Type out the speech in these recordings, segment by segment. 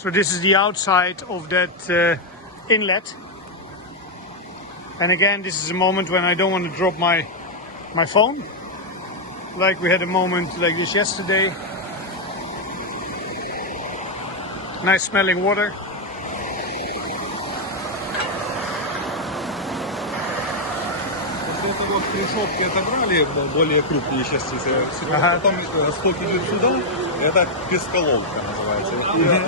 So this is the outside of that inlet. And again, this is a moment when I don't want to drop my phone. Like we had a moment like this yesterday. Nice smelling water. После того, в решетке отобрали более крупные частицы, потом стоки идут сюда, это песколовка называется.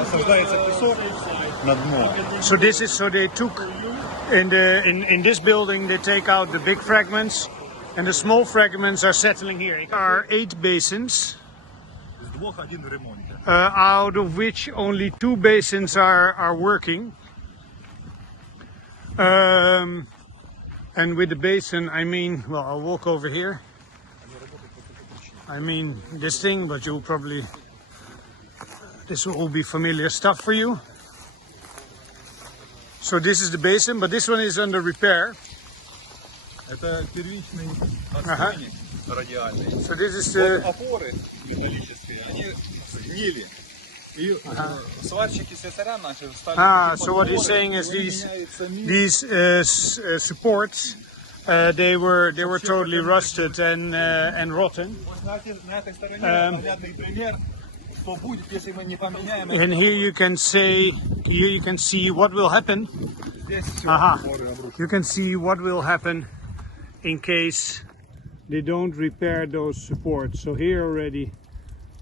Осаждается песок на дно. So this is, so they took in this building, they take out the big fragments and the small fragments are settling here. There are 8 basins, out of which only 2 basins are working. And with the basin, I mean, well, I'll walk over here. I mean this thing, but you'll probably, this will all be familiar stuff for you. So this is the basin, but this one is under repair. Это первичный отстойник радиальный. So this is the... Опоры металлические, они сгнили. И сварщики слесаря наши ставили. So what he's saying is these supports, they were totally rusted and rotten. And here you can see what will happen. You can see what will happen in case they don't repair those supports. So here already,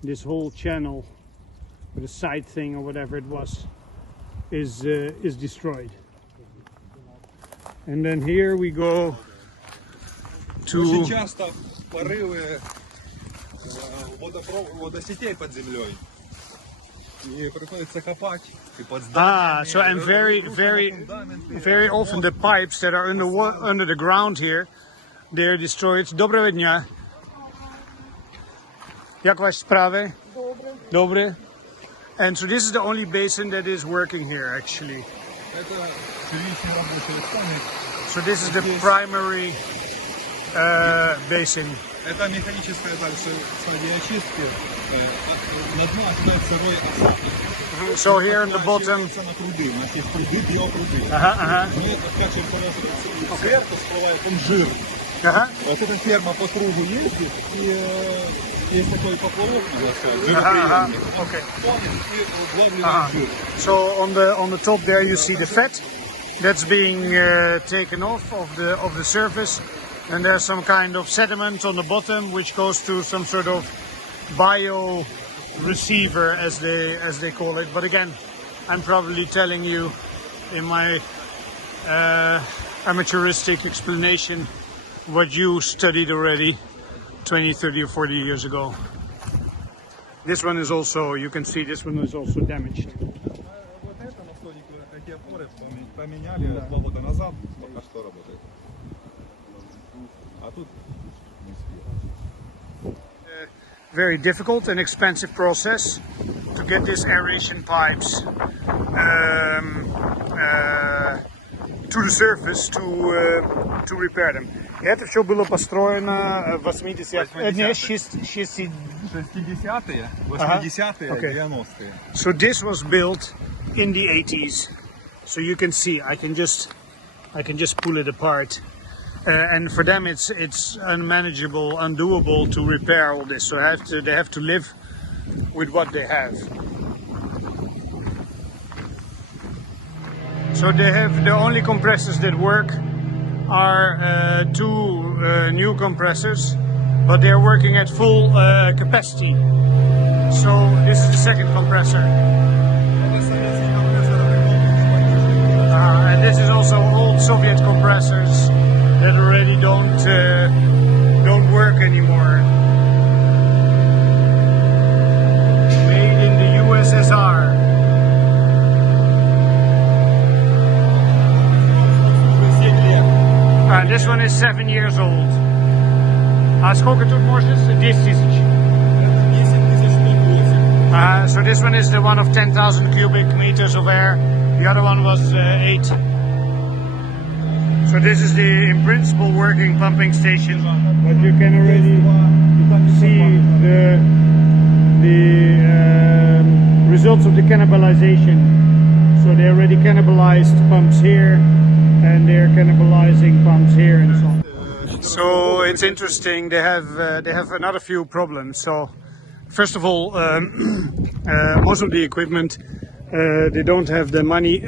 this whole channel, or the side thing or whatever it was, is destroyed. And then here we go to... So and very often the pipes that are under the ground here, they're destroyed. Доброго дня. Jak ваши sprawy? Dobre. And so this is the only basin that is working here actually. So this is the primary basin. Это механическая дальше стадия очистки. На дно оставляется сырой осадок. So here on the bottom. На пруды, у нас есть пруды, биопруды. Мы откачиваем сверху, всплывает там жир. Вот эта ферма по кругу ездит, и есть такой поплавок, жироприемник. So on the top there you see the fat that's being taken off of the surface. And there's some kind of sediment on the bottom which goes to some sort of bio receiver as they call it. But again, I'm probably telling you in my amateuristic explanation what you studied already 20, 30 or 40 years ago. This one is also, you can see this one is also damaged. Very difficult and expensive process to get these aeration pipes to the surface to repair them. Это все было построено в 80-е, 60-е, 80-е, 90-е. So this was built in the 80s. So you can see, I can just pull it apart. And for them it's unmanageable, undoable to repair all this. So they have to live with what they have. So they have the only compressors that work are 2 new compressors, but they're working at full capacity. So this is the second compressor. And this is also old Soviet compressors that already don't work anymore. Made in the USSR. And this one is 7 years old. А сколько тут можно? 10 тысяч. So this one is the one of 10,000 cubic meters of air. The other one was 8. So this is the, in principle, working pumping station, but you can already see the results of the cannibalization. So they already cannibalized pumps here, and they're cannibalizing pumps here and so on. So it's interesting. They have another few problems. So first of all, most of the equipment, they don't have the money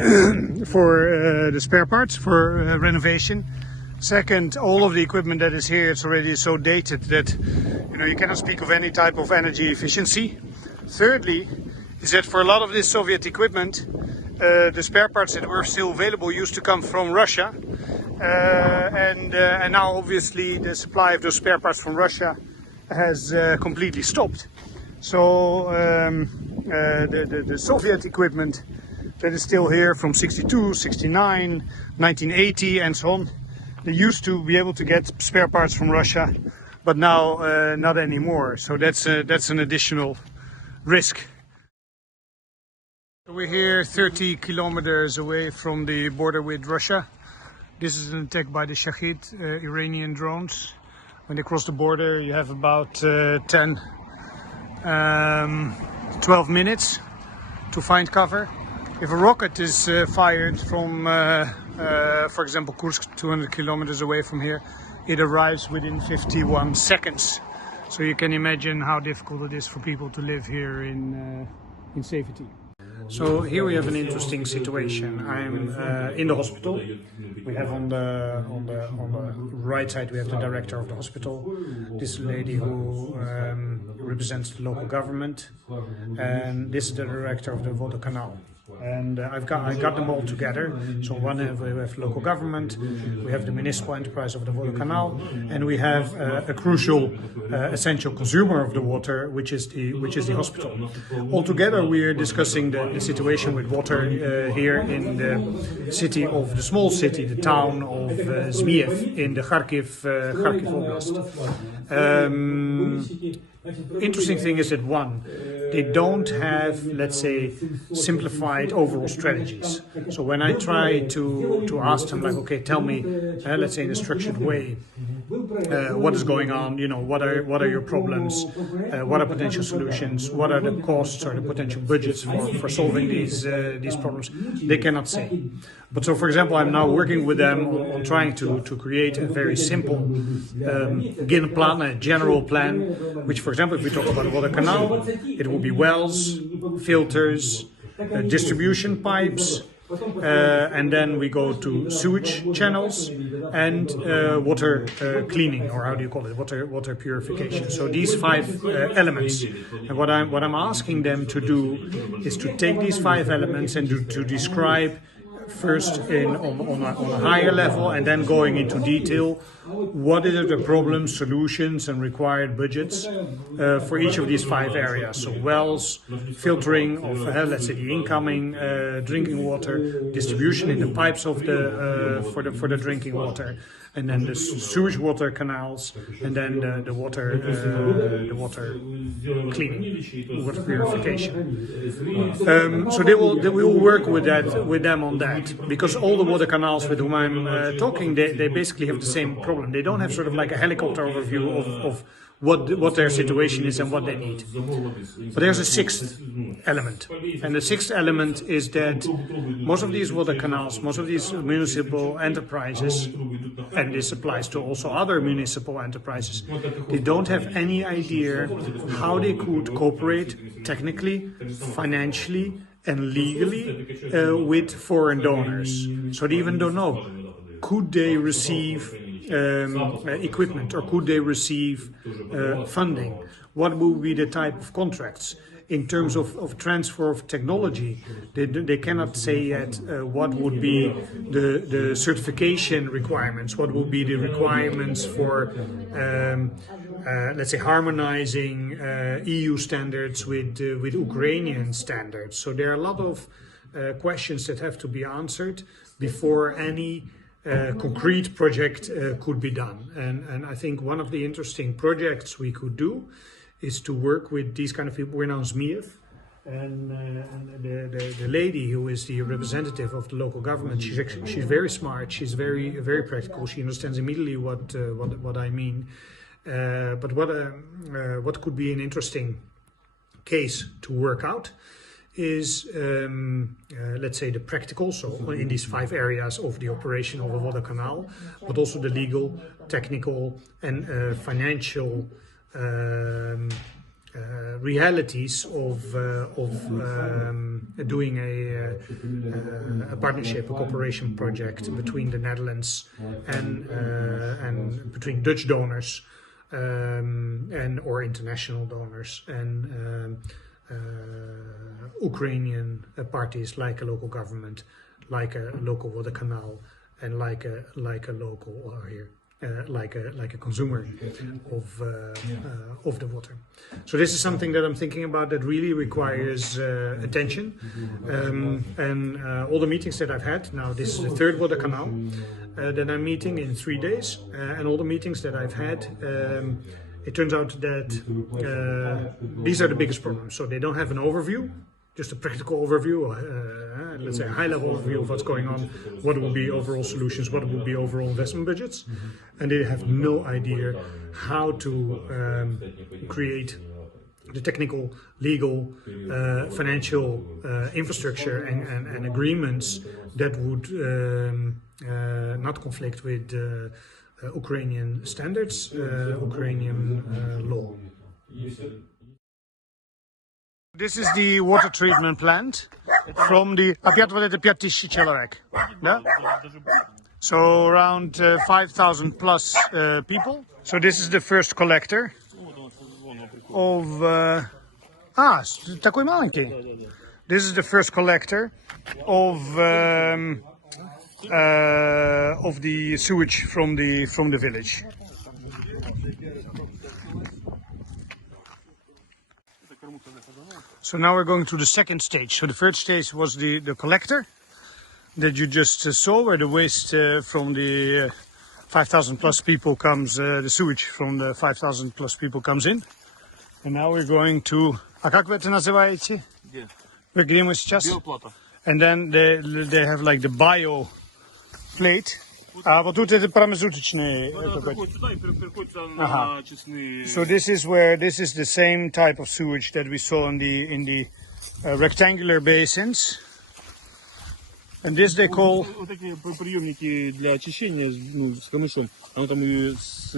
for the spare parts for renovation. Second, all of the equipment that is here, it's already so dated that you cannot speak of any type of energy efficiency. Thirdly, is that for a lot of this Soviet equipment, the spare parts that were still available used to come from Russia, and now obviously the supply of those spare parts from Russia has completely stopped. So the Soviet equipment that is still here from 62, 69, 1980 and so on, they used to be able to get spare parts from Russia, but now not anymore. So that's an additional risk. We're here 30 kilometers away from the border with Russia. This is an attack by the Shahid Iranian drones. When they cross the border, you have about 12 minutes to find cover. If a rocket is fired from, for example, Kursk, 200 kilometers away from here, it arrives within 51 seconds. So you can imagine how difficult it is for people to live here in safety. So here we have an interesting situation. I'm in the hospital. We have on the right side we have the director of the hospital, this lady who represents the local government, and this is the director of the Vodokanal. And I got them all together. So we have local government, we have the municipal enterprise of the Vodokanal, and we have a crucial, essential consumer of the water, which is the hospital. Altogether, we are discussing the situation with water here in the small city, the town of Zmiev in the Kharkiv Oblast. Interesting thing is that one, they don't have, let's say, simplified overall strategies. So when I try to ask them, like, okay, tell me, let's say in a structured way, what is going on? What are your problems? What are potential solutions? What are the costs or the potential budgets for solving these problems? They cannot say. But so, for example, I'm now working with them on trying to create a very simple plan, a general plan, which, for example, if we talk about a water canal, it will be wells, filters, distribution pipes, and then we go to sewage channels and water cleaning, or how do you call it, water purification. So these 5 elements, and what I'm asking them to do is to take these 5 elements and to describe first on a higher level, and then going into detail what are the problems, solutions and required budgets for each of these 5 areas. So wells, filtering of let's say the incoming drinking water, distribution in the pipes of for the drinking water, and then the sewage water canals, and then the water cleaning, water purification. So we will work with them on that, because all the water canals with whom I'm talking, they basically have the same problem. They don't have sort of like a helicopter overview of what their situation is and what they need. But there's a 6th element, and the 6th element is that most of these water canals, most of these municipal enterprises, and this applies to also other municipal enterprises, they don't have any idea how they could cooperate technically, financially and legally with foreign donors. So they even don't know, could they receive equipment, or could they receive funding? What will be the type of contracts? In terms of transfer of technology, they cannot say yet what would be the certification requirements, what will be the requirements for, let's say, harmonizing EU standards with Ukrainian standards. So there are a lot of questions that have to be answered before any concrete project could be done. And I think one of the interesting projects we could do is to work with these kind of people. We're now in Zmiev, and the lady who is the representative of the local government, she's very smart, she's very practical, she understands immediately what I mean. But what could be an interesting case to work out is, let's say, the practical, so in these 5 areas of the operation of a Vodokanal, but also the legal, technical and financial realities of doing a partnership, a cooperation project between the Netherlands and between Dutch donors and or international donors and Ukrainian parties, like a local government, like a local Vodokanal, and like a local like a consumer of the water. So this is something that I'm thinking about that really requires attention, and all the meetings that I've had. Now this is the 3rd Vodokanal that I'm meeting in 3 days, and all the meetings that I've had, it turns out that these are the biggest problems. So they don't have an overview, just a practical overview, let's say a high-level overview of what's going on, what will be overall solutions, what will be overall investment budgets, and they have no idea how to create the technical, legal, financial infrastructure and agreements that would not conflict with Ukrainian standards, Ukrainian law. This is the water treatment plant from the опять вот это 5000 человек, да? So around 5,000 plus people. So this is the first collector of такой маленький. This is the first collector of the sewage from the village. So now we're going to the second stage. So the first stage was the collector that you just saw, where the waste from the 5,000 plus people comes, the sewage from the 5,000 plus people comes in. And now we're going to... А как вы это называете? Где мы сейчас? And then they have like the bio plate. А вот тут это промежуточные. So this is the same type of sewage that we saw in the rectangular basins. And this they call... Вот такие приемники для очищения, ну, с камышом. Оно там и с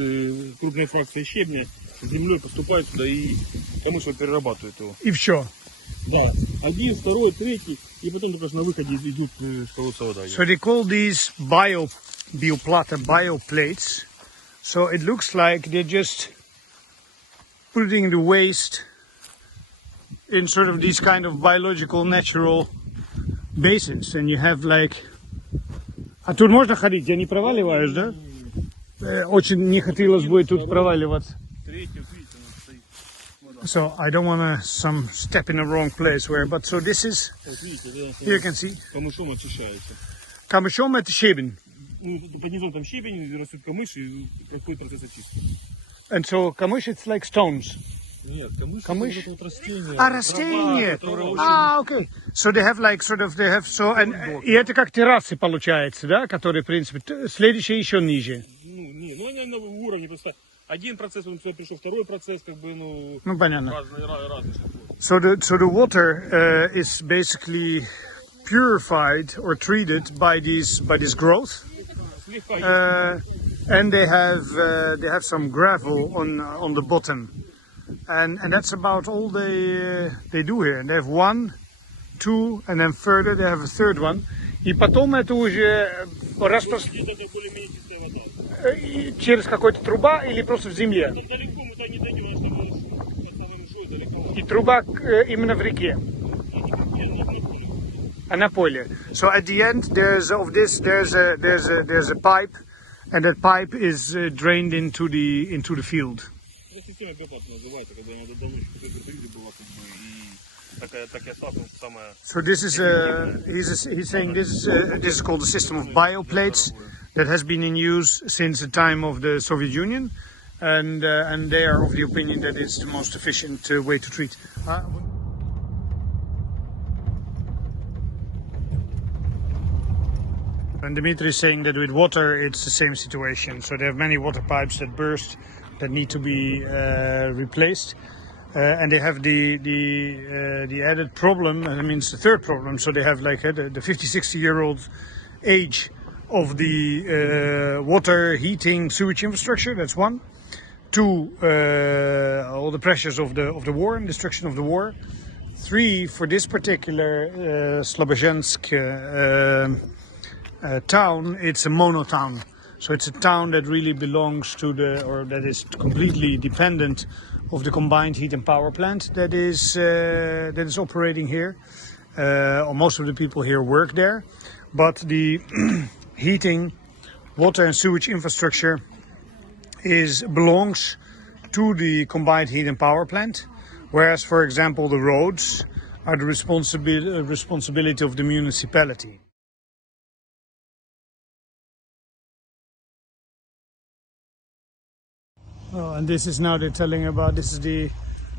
крупной фракцией щебня землей поступает сюда, и камыш перерабатывает его. И все. Да. 1, 2, 3, и потом только на выходе идут колодца вода. So they call these bio plates. So it looks like they're just putting the waste in sort of these kind of biological natural basins, and you have like... А тут можно ходить, я не проваливаюсь, да? Очень не хотелось бы тут проваливаться. So I don't want to step in the wrong place where, but so this is, here you can see. Камышом очищается. Камышом это щебень. Ну, под низом там щебень, растут камыш, и происходит процесс очистки. And so камыш, it's like stones. Нет, камыш это вот растение. А, растение! А, окей. So they have like sort of, they have so, and, и это как террасы получается, да, которые, в принципе, следующие еще ниже. Ну, они на уровне просто. Один процесс, он сюда пришел, второй процесс, как бы, ну понятно. разный. So the water is basically purified or treated by this growth, and they have some gravel on the bottom, and that's about all they do here. And they have 1, 2, and then further they have a third one. И потом это уже через какой-то труба или просто в земле? И труба именно в реке? А на поле. So at the end there's a pipe, and that pipe is drained into the field. So this is he's saying this is called the system of bioplates that has been in use since the time of the Soviet Union, and they are of the opinion that it's the most efficient way to treat. And Dmitry is saying that with water it's the same situation. So they have many water pipes that burst, that need to be replaced. and they have the added problem. I mean, it's the third problem. So they have like the 50-60-year-old age of the water, heating, sewage infrastructure. That's one. Two, all the pressures of the war and destruction of the war. Three, for this particular Slobozhensk town, it's a mono town. So it's a town that really belongs to that is completely dependent of the combined heat and power plant that is operating here. Or most of the people here work there, but the heating, water and sewage infrastructure belongs to the combined heat and power plant, whereas, for example, the roads are the responsibility of the municipality. Oh, and this is now they're telling about, this is the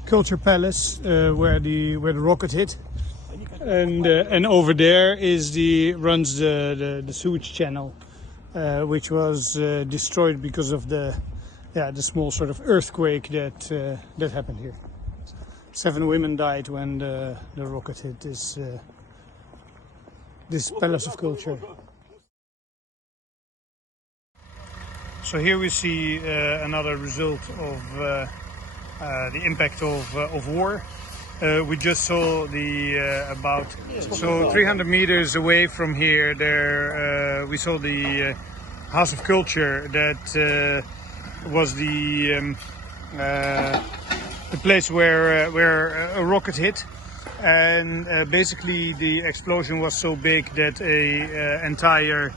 culture palace where the rocket hit, and over there runs the sewage channel, which was destroyed because of the small sort of earthquake that happened here. 7 women died when the rocket hit this palace of culture. So here we see another result of the impact of war. We just saw about 300 meters away from here. There we saw the House of Culture that was the place where a rocket hit, and basically the explosion was so big that a entire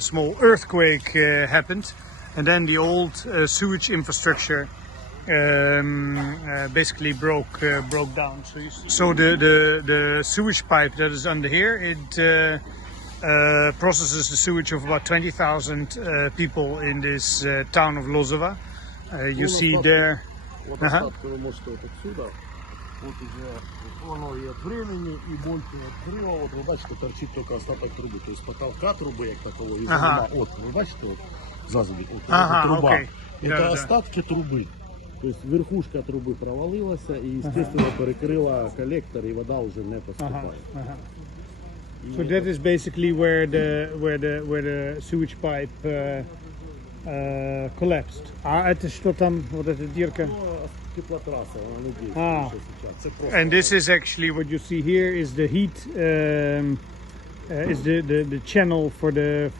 small earthquake happened, and then the old sewage infrastructure basically broke down. So the sewage pipe that is under here, it processes the sewage of about 20,000 people in this town of Lozovo. You see there. Вот уже оно и от времени, и больше открыло. Вот вы бачите, торчить только остаток трубы. То есть потолка трубы, як такого, і нема. От, ви бачите, от, зазубі, от, труба. Окей. Это остатки трубы. То есть верхушка трубы провалилась, и, естественно, перекрыла коллектор, и вода уже не поступает. So that is basically where the sewage pipe collapsed. Это что там, вот эта дырка? And this is actually what you see here is the heat, is the channel for the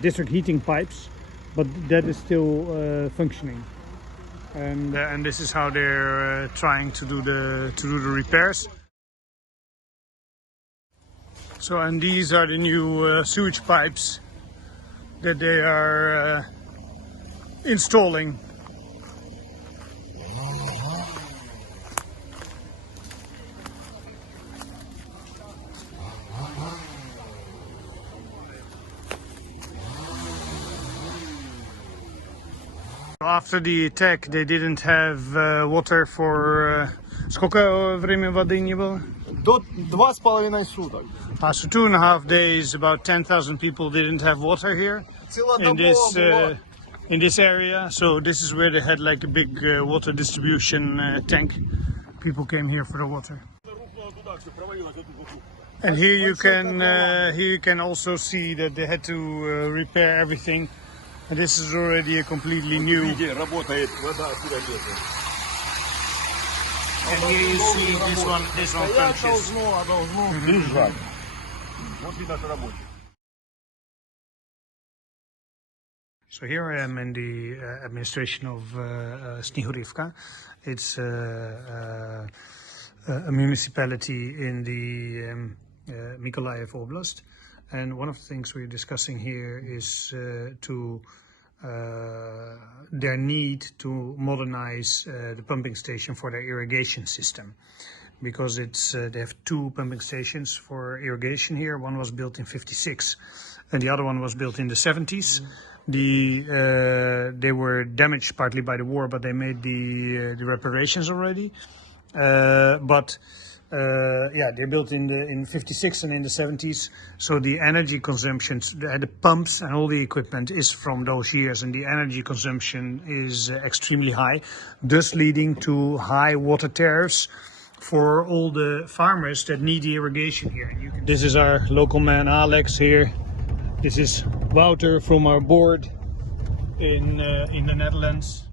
district heating pipes, but that is still functioning. And this is how they're trying to do the repairs. So, and these are the new sewage pipes that they are installing. After the attack, they didn't have water for... Сколько время воды не было? До 2,5 суток. So 2.5 days, about 10,000 people didn't have water here in this area. So this is where they had like a big water distribution tank. People came here for the water. And here you can also see that they had to repair everything. And this is already a completely new. And here you see this one functions. So here I am in the administration of Snihurivka. It's a municipality in the Mykolaiv Oblast. And one of the things we're discussing here is their need to modernize the pumping station for their irrigation system, because they have 2 pumping stations for irrigation here. One was built in '56 and the other one was built in the '70s. They were damaged partly by the war, but they made the reparations already. But yeah, they're built in 56 and in the 70s. So the energy consumption, the pumps and all the equipment is from those years, and the energy consumption is extremely high, thus leading to high water tariffs for all the farmers that need the irrigation here. And this is our local man Alex here. This is Wouter from our board in the Netherlands.